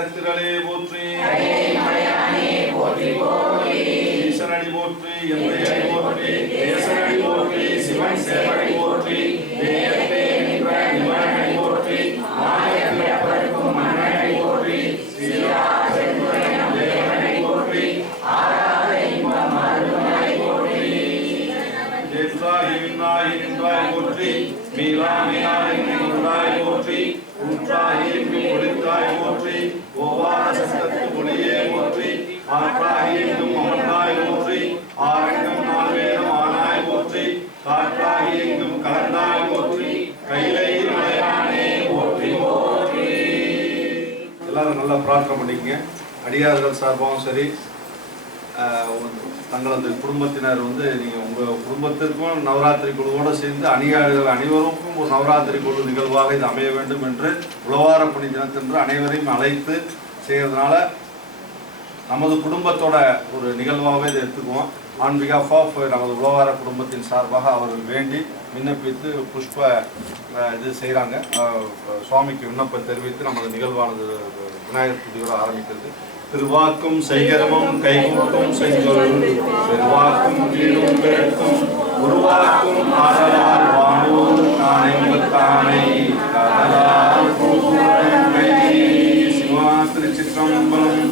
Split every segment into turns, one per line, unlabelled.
வாய் கனகத்திரளே போற்றி ஈசனடி போற்றி எந்தையடி நல்லா பிரார்த்தனை பண்ணிக்கங்க. அடியார்கள் சார்பாகவும் சரி ஒரு- தங்களது குடும்பத்தினர் வந்து நீங்கள் உங்கள் குடும்பத்திற்கும் நவராத்திரி குழுவோடு சேர்ந்து அணியாளர்கள் அனைவருக்கும் ஒரு நவராத்திரி குழு நிகழ்வாக இது அமைய வேண்டும் என்று உழவார பணி தினத்தன்று அனைவரையும் அழைத்து செய்கிறதுனால நமது குடும்பத்தோட ஒரு நிகழ்வாகவே இதை எடுத்துக்குவோம். ஆன் பிகாஃப் ஆஃப் நமது உழவார குடும்பத்தின் சார்பாக அவர்கள் வேண்டி விண்ணப்பித்து புஷ்ப இது செய்கிறாங்க சுவாமிக்கு விண்ணப்பம் தெரிவித்து நமது நிகழ்வானது விநாயகர் துதியோடு ஆரம்பிக்கிறது. திருவாக்கும் செய்கரமும் கைகூட்டும் செஞ்சொல் செல்வாக்கும் கீழும் பெருக்கும். உருவாக்கும் ஆதலால் வானோர் தானை காதலால் பூசுடன் சிவா திருச்சிற்றம்பலம்.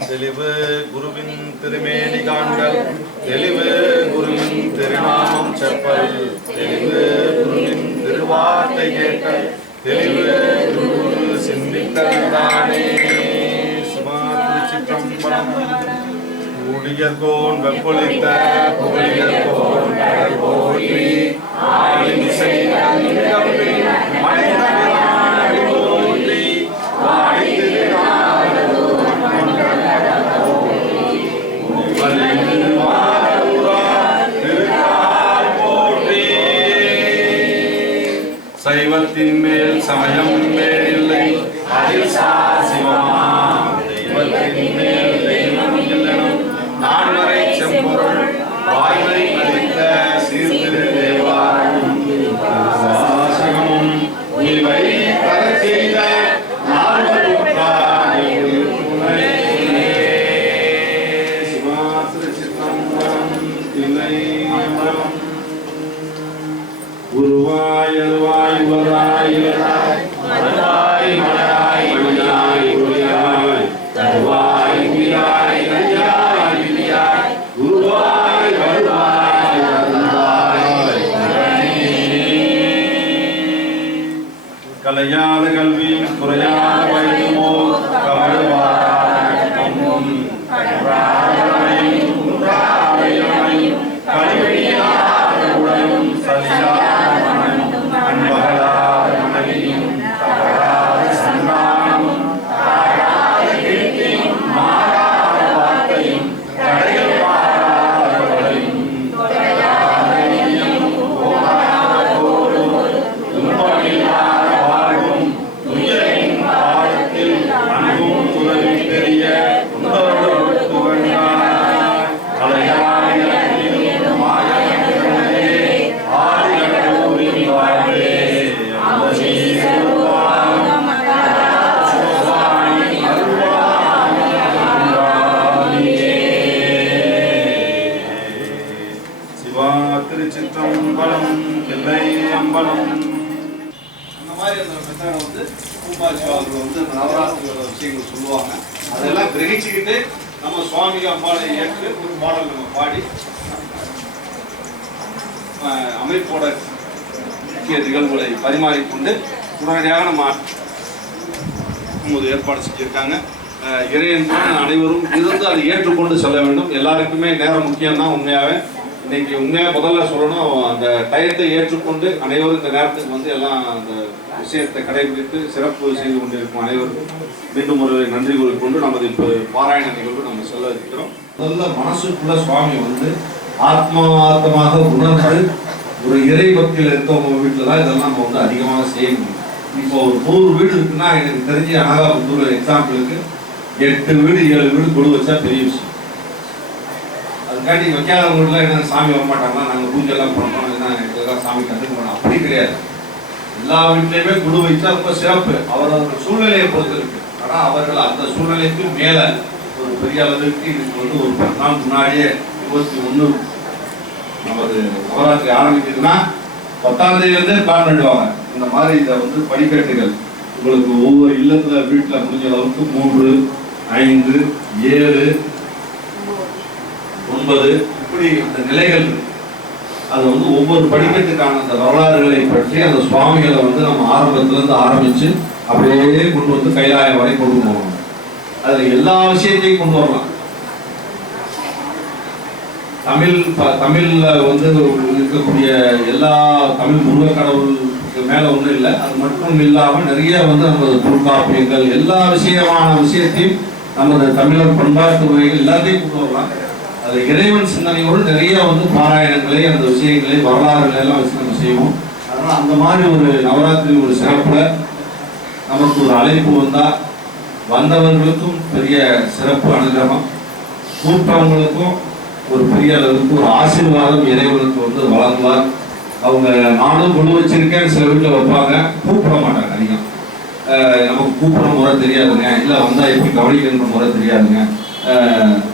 தெளிவு குருவின் திருமேனி காண்கள் தெளிவு குருவின் திருநாமம் செப்பல் தெளிவு குருவின் திருவார்த்தை கேட்டல் தெளிவு குரு சிந்தித்தல் தானே. சிவா ஊழியர்கோன் வெப்பொழித்த புகழியர்கோன் கடல் போற்றி ஆயின் செய்த மனிதர்கள் சைவத்தின் மேல் சமயம் மேலில்லை அதில் அம்பலம் அந்த மாதிரி அந்த மெத்தடை வந்து பூம்பாச்சி அவர்கள் வந்து நவராத்திரியோட விஷயங்கள் சொல்லுவாங்க. அதெல்லாம் கிரகிச்சுக்கிட்டு நம்ம சுவாமி அம்பாளை ஏற்று ஒரு பாடல் நம்ம பாடி அமைப்போட முக்கிய நிகழ்வுகளை பரிமாறிக்கொண்டு உடனடியாக நம்ம நமது ஏற்பாடு செஞ்சுருக்காங்க. இறையன்பான அனைவரும் இருந்து அதை ஏற்றுக்கொண்டு செல்ல வேண்டும். எல்லாருக்குமே நேரம் முக்கியம்தான் உண்மையாகவே இன்னைக்கு உண்மையாக முதல்ல சொல்லணும் அந்த டயத்தை ஏற்றுக்கொண்டு அனைவரும் இந்த நேரத்துக்கு வந்து எல்லாம் அந்த விஷயத்தை கடைபிடித்து சிறப்பு செய்து கொண்டிருக்கும் அனைவருக்கும் மீண்டும் ஒரு நன்றி கூறிக்கொண்டு நமது இப்போ பாராயண நிகழ்வு நம்ம சொல்ல இருக்கிறோம் முதல்ல மனசுக்குள்ள சுவாமி வந்து ஆத்மார்த்தமாக உணர்ந்து ஒரு இறை பக்தியில் இருக்கவங்க வீட்டில் தான் இதெல்லாம் நம்ம வந்து அதிகமாக செய்ய முடியும். இப்போ ஒரு நூறு வீடு இருக்குன்னா எனக்கு தெரிஞ்ச அனகாபுத்தூர் எக்ஸாம்பிளுக்கு எட்டு வீடு ஏழு வீடு கொடு வச்சா பெரிய விஷயம். அங்காட்டி வைக்காத ஊரில் என்ன சாமி வரமாட்டாங்களா? நாங்கள் பூஜைலாம் எல்லாம் என்ன சாமி கண்டுக்க போனோம் அப்படி கிடையாது. எல்லா வீட்லையுமே குழு வைச்சா ரொம்ப சிறப்பு. அவரவர்கள் சூழ்நிலையை பொறுத்து இருக்கு ஆனால் அவர்கள் அந்த சூழ்நிலைக்கு மேலே ஒரு பெரிய அளவுக்கு இதுக்கு வந்து ஒரு பத்து நாள் முன்னாடியே இருபத்தி ஒன்று நமது நவராத்திரி ஆரம்பிக்குதுன்னா பத்தாம் தேதியிலேருந்தே பிளான் பண்ணிடுவாங்க. இந்த மாதிரி இதை வந்து படிக்கட்டுகள். உங்களுக்கு ஒவ்வொரு இல்லத்தில் வீட்டில் முடிஞ்ச அளவுக்கு மூன்று ஐந்து ஏழு ஒன்பது இப்படி அந்த நிலைகள் அது வந்து ஒவ்வொரு படிக்கட்டுக்கான அந்த வரலாறுகளை பற்றி அந்த சுவாமிகளை வந்து நம்ம ஆரம்பத்துல இருந்து ஆரம்பிச்சு அப்படியே கொண்டு வந்து கைலாயம் வரை கொண்டு போகணும். அதுல எல்லா விஷயத்தையும் கொண்டு வரலாம். தமிழ் தமிழ்ல வந்து இருக்கக்கூடிய எல்லா தமிழ் முருக கடவுளுக்கு மேல ஒண்ணும் இல்லை. அது மட்டும் இல்லாம நிறைய வந்து நமது தொல்காப்பியங்கள் எல்லா விஷயமான விஷயத்தையும் நமது தமிழர் பண்பாட்டு முறைகள் எல்லாத்தையும் கொண்டு வரலாம். அது இறைவன் சிந்தனையோடு நிறைய வந்து பாராயணங்களை அந்த விஷயங்களை வரலாறுகளை எல்லாம் வச்சு நம்ம செய்வோம். அதனால் அந்த மாதிரி ஒரு நவராத்திரி ஒரு சிறப்புல நமக்கு ஒரு அழைப்பு வந்தா வந்தவர்களுக்கும் பெரிய சிறப்பு அனுகிரகம். கூப்பிட்டவங்களுக்கும் ஒரு பெரிய அளவுக்கு ஒரு ஆசீர்வாதம் இறைவனுக்கு வந்து வழங்குவார். அவங்க நானும் கொண்டு வச்சிருக்கேன் சில வீட்டில் வைப்பாங்க. கூப்பிட மாட்டாங்க அதிகம். நமக்கு கூப்பிட முறை தெரியாதுங்க. இல்லை வந்தால் எப்படி கவனிக்கணுன்ற முறை தெரியாதுங்க.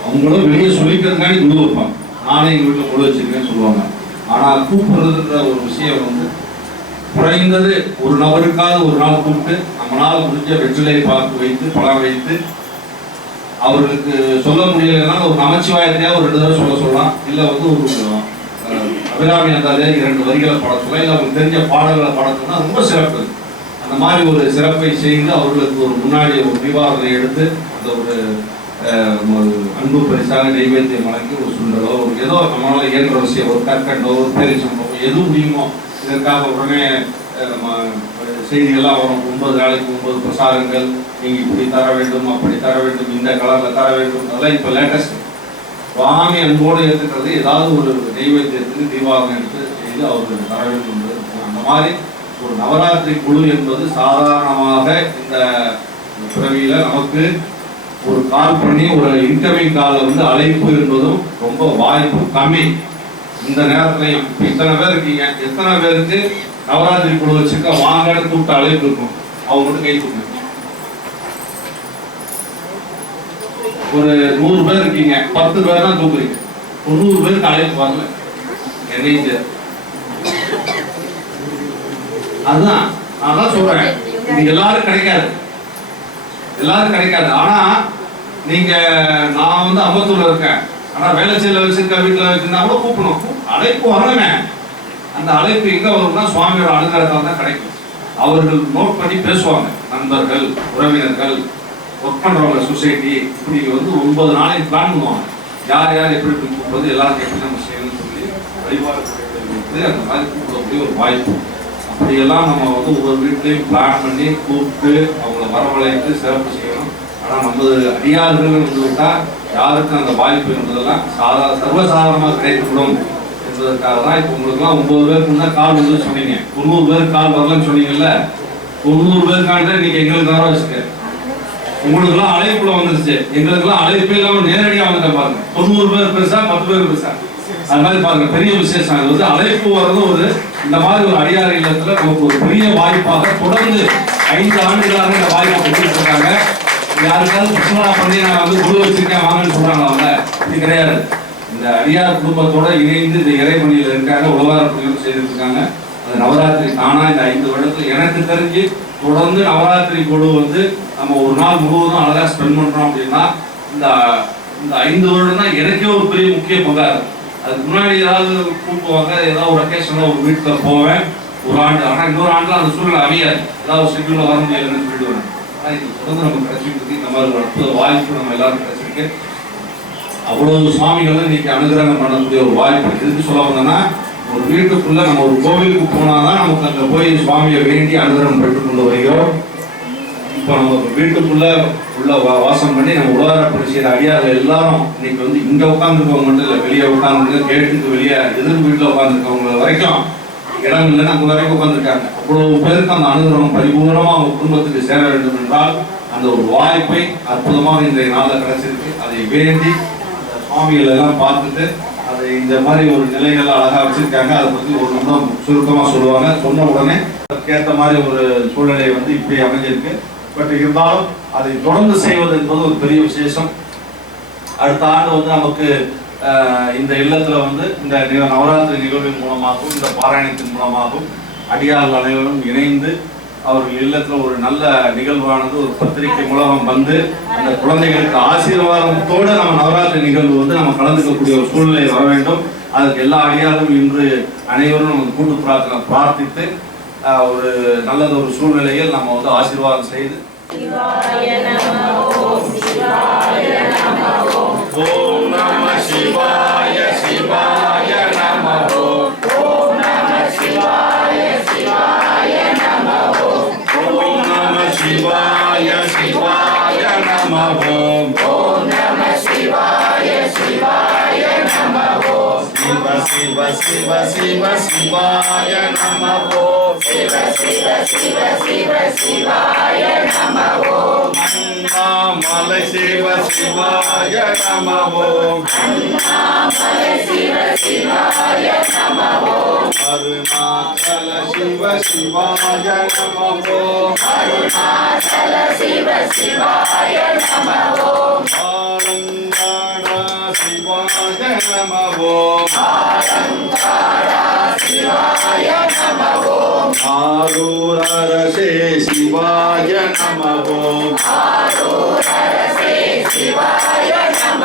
அவங்களும் வெளியே சொல்லிக்கிறதுக்காண்டி குழு வைப்பாங்க நானே எங்கள் வீட்டில் கொண்டு வச்சிருக்கேன்னு சொல்லுவாங்க. ஆனால் கூப்பிடுறதுன்ற ஒரு விஷயம் வந்து குறைந்தது ஒரு நபருக்காவது ஒரு நாள் கூப்பிட்டு நம்மளால் முடிஞ்ச வெற்றிலை பார்த்து வைத்து பழம் வைத்து அவர்களுக்கு சொல்ல முடியலைன்னா ஒரு நமச்சிவாயத்தையாக ஒரு ரெண்டு தடவை சொல்ல சொல்லலாம். இல்லை வந்து ஒரு அபிராமி அந்தாதே இரண்டு வரிகளை பாட சொல்லலாம் இல்லை அவங்களுக்கு தெரிஞ்ச பாடல்களை பாட சொன்னால் ரொம்ப சிறப்பு. அந்த மாதிரி ஒரு சிறப்பை செய்து அவர்களுக்கு ஒரு முன்னாடி ஒரு தீபாவளி எடுத்து அந்த ஒரு அன்பு பரிசாக நைவேத்தியம் வழங்கி ஒரு சுண்டலோ ஒரு ஏதோ நம்மளால் இயன்ற விஷயம் ஒரு கற்கண்டோ ஒரு பேரிச்சம்போ எது முடியுமோ இதற்காக உடனே நம்ம செய்திகள்லாம் வரும் ஒன்பது நாளைக்கு ஒன்பது பிரசாரங்கள் நீங்கள் இப்படி தர வேண்டும் அப்படி தர வேண்டும் இந்த கலரில் தர வேண்டும் அதெல்லாம் இப்போ லேட்டஸ்ட் சுவாமி அன்போடு ஏற்றுக்கிறது ஏதாவது ஒரு நெய்வேத்தியத்துக்கு தீபாவளி எடுத்து செய்து அவர்களுக்கு தர வேண்டும் அந்த மாதிரி ஒரு நவராத்திரி குழு என்பது சாதாரணமாக இந்த பிறவியில் நமக்கு ஒரு கால் பண்ணி ஒரு இன்கமிங் கால வந்து அழைப்பு என்பதும் ரொம்ப வாய்ப்பு கம்மி. இந்த நேரத்துலையும் இப்ப இத்தனை பேர் இருக்கீங்க. எத்தனை பேருக்கு நவராத்திரி குழு வச்சுக்க வாங்கன்னு கூப்பிட்டு அழைப்பு இருக்கும். அவங்க மட்டும் கை தூக்குங்க ஒரு நூறு பேர் இருக்கீங்க. பத்து பேர் தான் தூக்குறீங்க. நூறு பேருக்கு அழைப்பு வரல. என்னையும் சேர்த்து. அதுதான். நான் தான் சொல்றேன். இது எல்லாரும் கிடைக்காது. எல்லாரும் கிடைக்காது. ஆனா நீங்க நான் வந்து அம்பத்தூர்ல இருக்கேன். ஆனா வேலைச்சேரியில் வச்சிருக்க வீட்டுல வச்சிருந்தா கூட கூப்பிடணும். அழைப்பு வரணுமே. அந்த அழைப்பு எங்க வரும்னா சுவாமியோட அனுகிரகத்தால் தான் கிடைக்கும். அவர்கள் நோட் பண்ணி பேசுவாங்க. நண்பர்கள் உறவினர்கள் ஒர்க் பண்றவங்க சொசைட்டி இப்படி வந்து ஒன்பது நாளைக்கு பிளான் பண்ணுவாங்க. யார் யார் எப்படி கூப்பிடுறது எல்லாருக்கும் எப்படி நம்ம செய்யணும்னு சொல்லி வழிபாடு அந்த மாதிரி கூப்பிடக்கூடிய ஒரு வாய்ப்பு. இதெல்லாம் நம்ம வந்து ஒவ்வொரு வீட்லையும் பிளான் பண்ணி கூப்பிட்டு அவங்கள வரவழைத்து சிறப்பு செய்யணும். ஆனால் நமது அடியார்கள் வந்து விட்டால் யாருக்கும் அந்த வாய்ப்பு என்பதெல்லாம் சாதா சர்வசாதாரணமாக கிடைக்கப்படும் என்பதற்காக தான் இப்போ உங்களுக்குலாம் ஒம்பது பேருக்கு முன்னாடி கால் வந்து சொன்னீங்க. தொண்ணூறு பேருக்கு கால் வரலன்னு சொன்னீங்கல்ல? தொண்ணூறு பேருக்காண்ட நீங்கள் எங்களுக்கு தான் வச்சுக்க உங்களுக்குலாம் அழைப்புல வந்துருச்சு. எங்களுக்குலாம் அழைப்பு இல்லாமல் நேரடியாக வந்துட்டேன் பாருங்க. தொண்ணூறு பேர் பெருசா பத்து பேர் பெருசா. அது மாதிரி பாருங்க பெரிய விசேஷம். அது வந்து அழைப்பு வர்றது ஒரு இந்த மாதிரி ஒரு அடியார் இல்லத்துல நமக்கு ஒரு பெரிய வாய்ப்பாக தொடர்ந்து ஐந்து ஆண்டுகளாக இந்த வாய்ப்பை கொடுத்துட்டு இருக்காங்க. யாருக்காவது பிரச்சனை பண்ணி நான் வந்து குழு வச்சிருக்கேன் வாங்கன்னு சொல்றாங்க இது கிடையாது. இந்த
அடியார் குடும்பத்தோட இணைந்து இந்த இறைமணியில் இருக்காங்க உழவார புரியும் செய்திருக்காங்க அது நவராத்திரி தானா இந்த ஐந்து வருடத்துல எனக்கு தெரிஞ்சு தொடர்ந்து நவராத்திரி குழு வந்து நம்ம ஒரு நாள் முழுவதும் அழகா ஸ்பெண்ட் பண்றோம் அப்படின்னா இந்த இந்த ஐந்து வருடம் தான் எனக்கே ஒரு பெரிய முக்கிய பங்காக இருக்கும். அதுக்கு முன்னாடி ஏதாவது கூப்பிடுவாங்க ஏதாவது ஒரு அக்கேஷனில் ஒரு வீட்டில் போவேன் ஒரு ஆண்டு ஆனால் இன்னொரு ஆண்டில் அந்த சூழ்நிலை அமையாது. ஏதாவது ஒரு ஷெட்யூலில் வர முடியாதுன்னு சொல்லிடுவேன் ஆனால் இது தொடர்ந்து நமக்கு கிடைச்சிருக்கு இந்த மாதிரி ஒரு அற்புத வாய்ப்பு நம்ம எல்லாரும் கிடைச்சிருக்கு. அவ்வளவு சுவாமிகளும் இன்னைக்கு அனுகிரகம் பண்ணக்கூடிய ஒரு வாய்ப்பு எதுக்கு சொல்ல வந்தோம்னா ஒரு வீட்டுக்குள்ள நம்ம ஒரு கோவிலுக்கு போனாதான் நமக்கு அங்கே போய் சுவாமியை வேண்டி அனுகிரகம் பெற்றுக்கொண்டு வருகிறோம். இப்போ நம்ம வீட்டுக்குள்ளே உள்ள வா- வாசம் பண்ணி நம்ம உலகப்படி செய்கிற அடியார்கள் எல்லாரும் இன்னைக்கு வந்து இங்கே உட்காந்துருக்கவங்க மட்டும் இல்லை வெளியே உட்காந்துருக்கு கேட்டுக்கு வெளியே எதிர் வீட்டில் உட்காந்துருக்கவங்க வரைக்கும் இடம் இல்லைன்னு அங்க வரைக்கும் உட்காந்துருக்காங்க அவ்வளவு பேருக்கு அந்த அனுகிரகம் பரிபூர்ணமாக அவங்க குடும்பத்துக்கு சேர வேண்டும் என்றால் அந்த ஒரு வாய்ப்பை அற்புதமாக இன்றைய நாளில் கிடைச்சிருக்கு. அதை வேண்டி அந்த எல்லாம் பார்த்துட்டு அதை இந்த மாதிரி ஒரு நிலைகள் அழகாக வச்சிருக்காங்க. அதை பற்றி ஒரு நிமிடம் சுருக்கமாக சொல்லுவாங்க. சொன்ன உடனே அதுக்கேற்ற மாதிரி ஒரு சூழ்நிலை வந்து இப்படி அமைஞ்சிருக்கு. பட் இருந்தாலும் அதை தொடர்ந்து செய்வது என்பது ஒரு பெரிய விசேஷம். அடுத்த ஆண்டு வந்து நமக்கு இந்த இல்லத்தில் வந்து இந்த நவராத்திரி நிகழ்வின் மூலமாகவும் இந்த பாராயணத்தின் மூலமாகவும் அடியார்கள் அனைவரும் இணைந்து அவர்கள் இல்லத்தில் ஒரு நல்ல நிகழ்வானது ஒரு பத்திரிகை மூலம் வந்து அந்த குழந்தைகளுக்கு ஆசீர்வாதத்தோடு நம்ம நவராத்திரி நிகழ்வு வந்து நம்ம கலந்துக்கக்கூடிய ஒரு சூழ்நிலை வர வேண்டும். அதுக்கு எல்லா அடியாரும் இன்று அனைவரும் நம்ம கூட்டு பிரார்த்தனை பிரார்த்தித்து ஒரு நல்லது ஒரு சூழ்நிலையில் நம்ம வந்து ஆசீர்வாதம் செய்து
ஓம் நம சிவாய சிவாய நம ஓம் நம சிவாய சிவாய நம ஓம் நம சிவாய சிவாய நம ஓம் சிவ சிவ சிவ சிவ சிவாய நம சிவ சிவ சிவ சிவ சிவாய நம அண்ணாமலை சிவ சிவாய நம அண்ணாமலை சிவ சிவாய நம அருணாச்சல சிவ சிவாய நம அருணாச்சல சிவ சிவாய நம ஆலங்காடா சிவாய நம சிவாய நம ஆரூரரசே சிவாய நம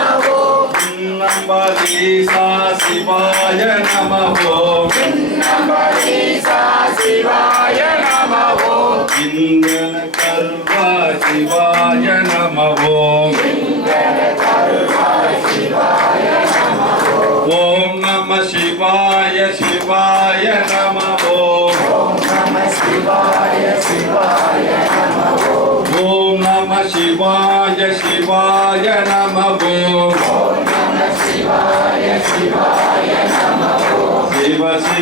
நம்பரீசா சிவாய நம சிவாய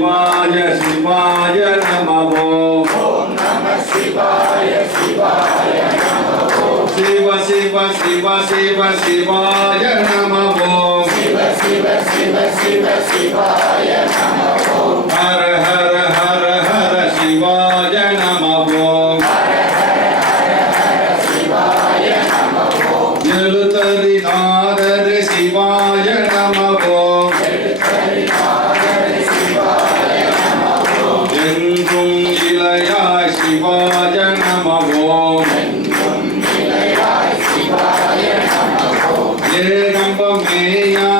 நமவோ Hey,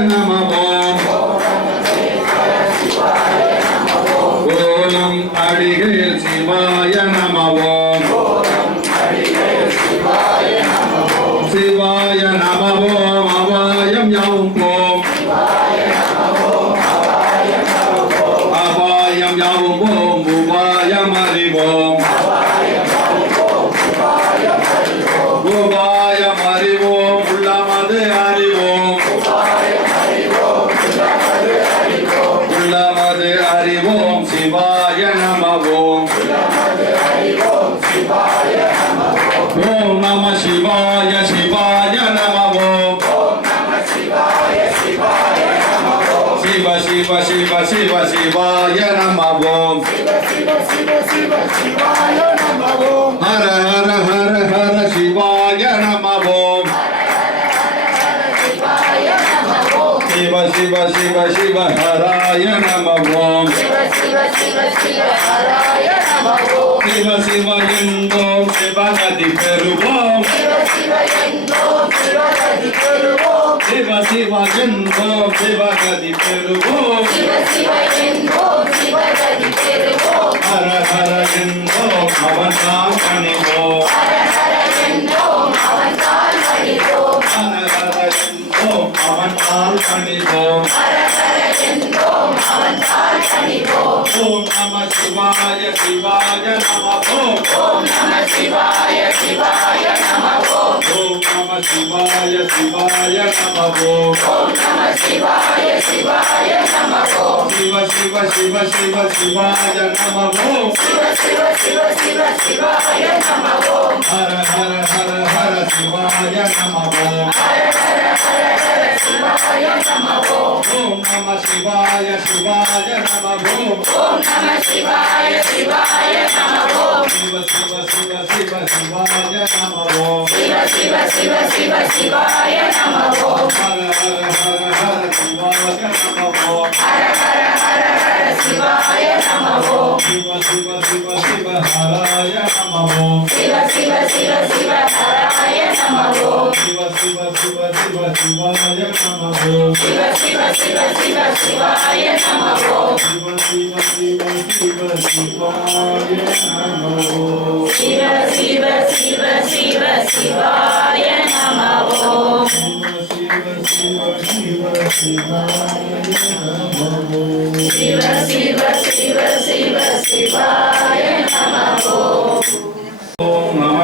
நமவா శివ హరాయ నమ ఓం శివ శివ శివ శివ హరాయ నమ ఓం శివ శివ ఎందో శివగతి పెరుగోం శివ శివ ఎందో శివగతి పెరుగోం శివ శివ ఎందో శివ శివ ఎందో హర హర ఎందో అవతారణి ఓం హర హర హర ఎందో అవతారణి ఓం శివాయ శివాయ నమ ఓం నమ శివాయ శివాయ నమ ఓం నమ శివాయ శివాయ నమ ఓం నమ శివాయ శివాయ నమ ఓం శివ శివ శివ శివ శివాయ నమ ఓం శివ శివ శివ శివ శివాయ నమ ఓం హర హర హర హర శివాయ నమ ఓం హర హర హర హర శివాయ నమ ఓం నమ శివాయ శివాయ నమ ఓం ఓం నమ శివాయ శివాయ నమ ఓం శివ శివ శివ శివ శివాయ నమ ఓం శివ శివ శివ శివ శివాయ నమ ఓం హర హర హర హర శివాయ నమ ఓం హర హర హర హర శివాయ నమ ఓం శివ శివ శివ శివ హరాయ నమ ఓం శివ శివ శివ శివ హరాయ శివ శివ శివ శివ శివాయ నమో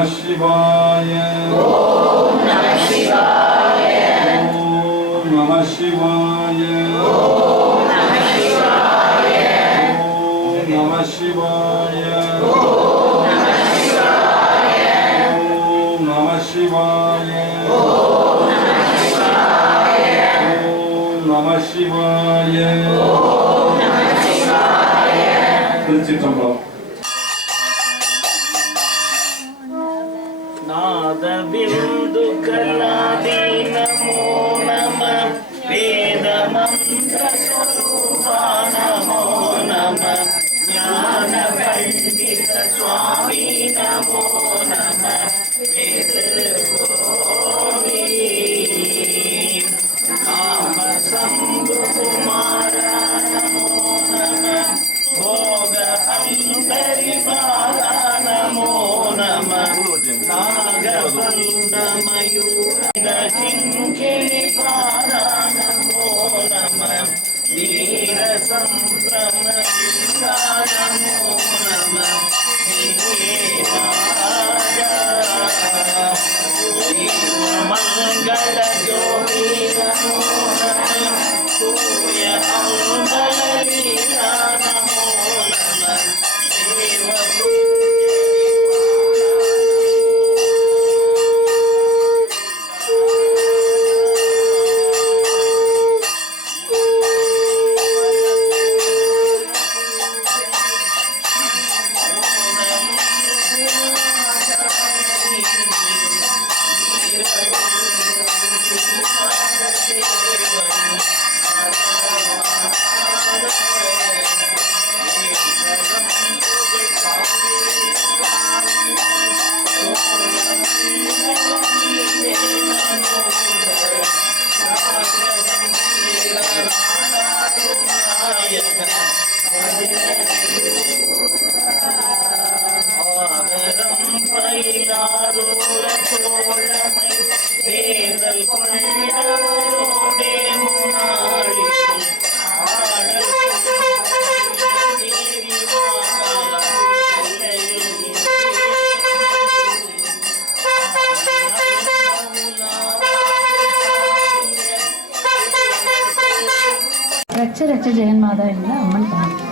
நம சிவாய ஓம் நம சிவாய ஓம் நம சிவாய ஓம் நம சிவாய ஓம் நம சிவாய ஓம் நம சிவாய ஓம் நம சிவாய ஓம் நம
சிவாய
ஓம் நம சிவாய ஓம் நம சிவாய
திருச்சிற்றம்பலம்.
amor, amar.
ரட்ச ரட்ச ஜெகன்மாதா என்ற அம்மன் பாடல்.